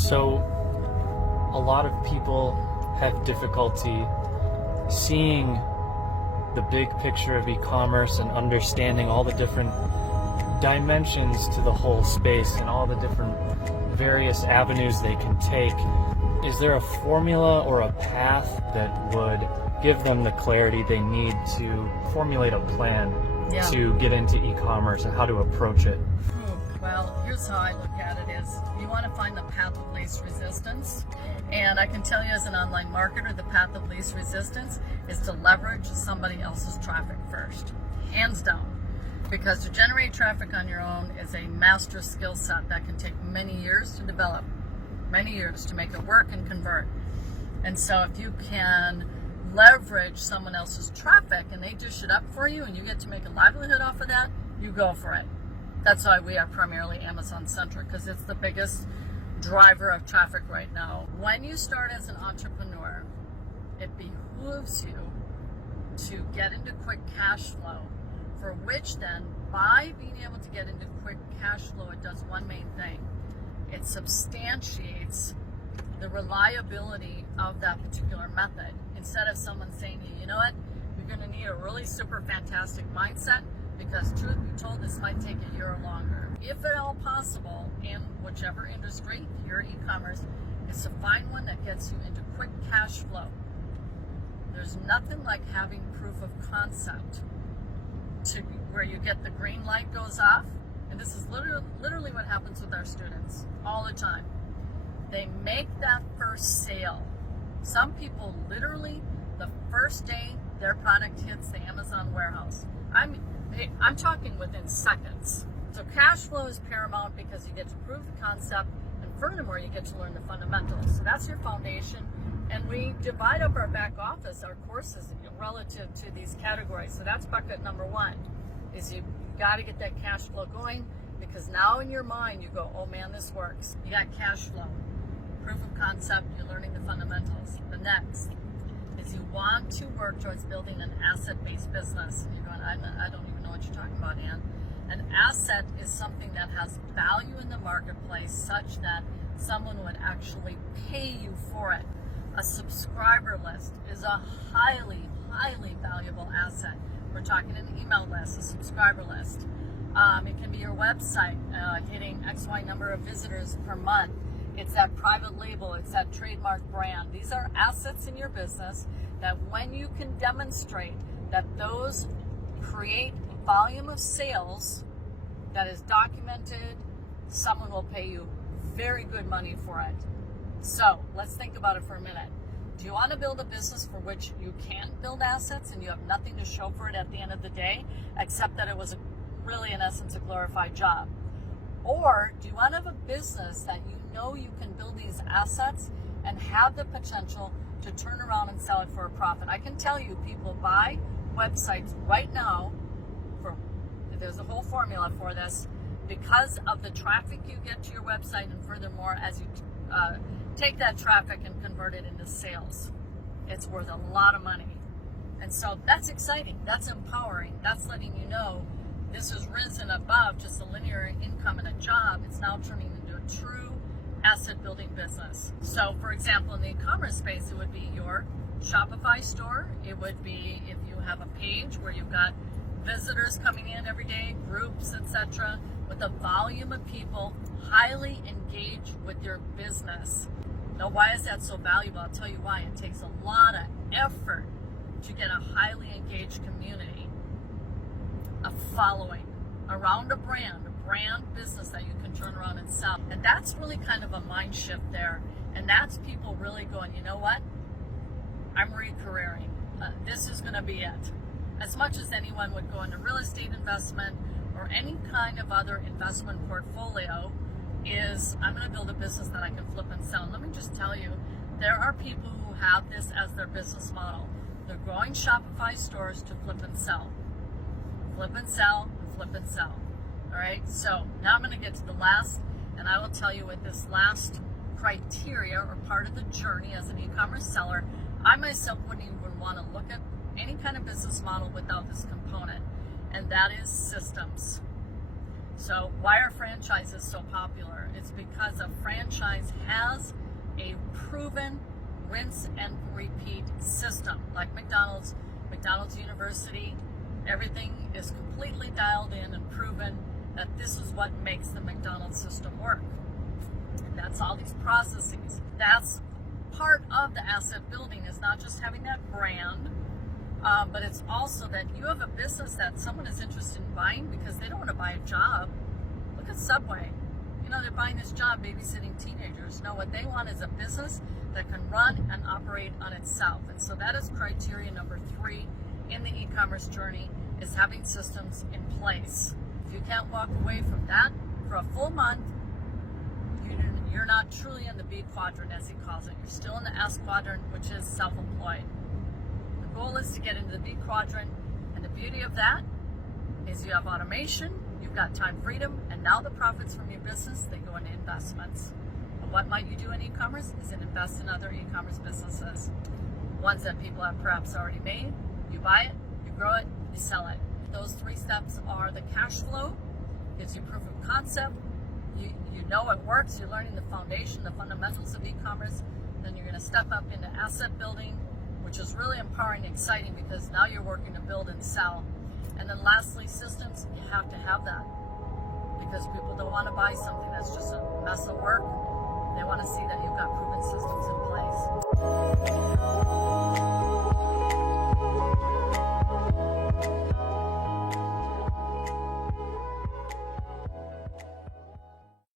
So a lot of people have difficulty seeing the big picture of e-commerce and understanding all the different dimensions to the whole space and all the different various avenues they can take. Is there a formula or a path that would give them the clarity they need to formulate a plan to get into e-commerce and how to approach it? Well, here's how I look at it is you want to find the path of least resistance. And I can tell you as an online marketer, the path of least resistance is to leverage somebody else's traffic first, hands down. Because to generate traffic on your own is a master skill set that can take many years to develop, many years to make it work and convert. And so if you can leverage someone else's traffic and they dish it up for you and you get to make a livelihood off of that, you go for it. That's why we are primarily Amazon centric, because it's the biggest driver of traffic right now. When you start as an entrepreneur, it behooves you to get into quick cash flow, for which then, by being able to get into quick cash flow, it does one main thing. It substantiates the reliability of that particular method. Instead of someone saying, you know what, you're going to need a really super fantastic mindset, because truth be told, this might take a year or longer. If at all possible, in whichever industry, your e-commerce, is to find one that gets you into quick cash flow. There's nothing like having proof of concept to where you get the green light goes off. And this is literally what happens with our students all the time. They make that first sale. Some people literally, the first day their product hits the Amazon warehouse. I'm talking within seconds. So cash flow is paramount because you get to prove the concept, and furthermore, you get to learn the fundamentals. So that's your foundation. And we divide up our back office, our courses, relative to these categories. So that's bucket number one, is you got to get that cash flow going, because now in your mind you go, oh man, this works. You got cash flow, proof of concept, you're learning the fundamentals. The next is you want to work towards building an asset-based business. And you're going, I don't even know what you're talking about, Ann. An asset is something that has value in the marketplace such that someone would actually pay you for it. A subscriber list is a highly, highly valuable asset. We're talking an email list, a subscriber list. It can be your website hitting XY number of visitors per month. It's that private label, it's that trademark brand. These are assets in your business that when you can demonstrate that those create volume of sales that is documented, someone will pay you very good money for it. So let's think about it for a minute. Do you want to build a business for which you can't build assets and you have nothing to show for it at the end of the day, except that it was really, in essence, a glorified job? Or do you want to have a business that you know you can build these assets and have the potential to turn around and sell it for a profit? I can tell you people buy websites right now, there's a whole formula for this, because of the traffic you get to your website, and furthermore, as you take that traffic and convert it into sales. It's worth a lot of money. And so that's exciting. That's empowering. That's letting you know this has risen above just a linear income and a job. It's now turning into a true asset building business. So for example, in the e-commerce space, it would be your Shopify store. It would be if you have a page where you've got visitors coming in every day, groups, etc., with a volume of people highly engaged with your business. Now, why is that so valuable? I'll tell you why. It takes a lot of effort to get a highly engaged community, a following around a brand business that you can turn around and sell. And that's really kind of a mind shift there. And that's people really going, you know what? I'm re-careering. This is going to be it. As much as anyone would go into real estate investment or any kind of other investment portfolio, is I'm going to build a business that I can flip and sell. And let me just tell you, there are people who have this as their business model. They're growing Shopify stores to flip and sell. Flip and sell, and flip and sell. All right, so now I'm going to get to the last, and I will tell you with this last criteria or part of the journey as an e-commerce seller, I myself wouldn't even want to look at any kind of business model without this component, and that is systems. So why are franchises so popular? It's because a franchise has a proven rinse and repeat system. Like McDonald's University, everything is completely dialed in and proven that this is what makes the McDonald's system work. And that's all these processes. That's part of the asset building, is not just having that brand, but it's also that you have a business that someone is interested in buying because they don't want to buy a job. Look at Subway. You know, they're buying this job babysitting teenagers. No, what they want is a business that can run and operate on itself. And so that is criteria number 3 in the e-commerce journey, is having systems in place. If you can't walk away from that for a full month, you're not truly in the B quadrant, as he calls it. You're still in the S quadrant, which is self-employed. The goal is to get into the B quadrant, and the beauty of that is you have automation, you've got time freedom, and now the profits from your business, they go into investments. And what might you do in e-commerce is invest in other e-commerce businesses, ones that people have perhaps already made. You buy it, you grow it, you sell it. Those 3 steps are the cash flow, gives you proof of concept, you know it works, you're learning the foundation, the fundamentals of e-commerce. Then you're going to step up into asset building, which is really empowering and exciting because now you're working to build and sell. And then lastly, systems, you have to have that, because people don't want to buy something that's just a mess of work. They want to see that you've got proven systems in place.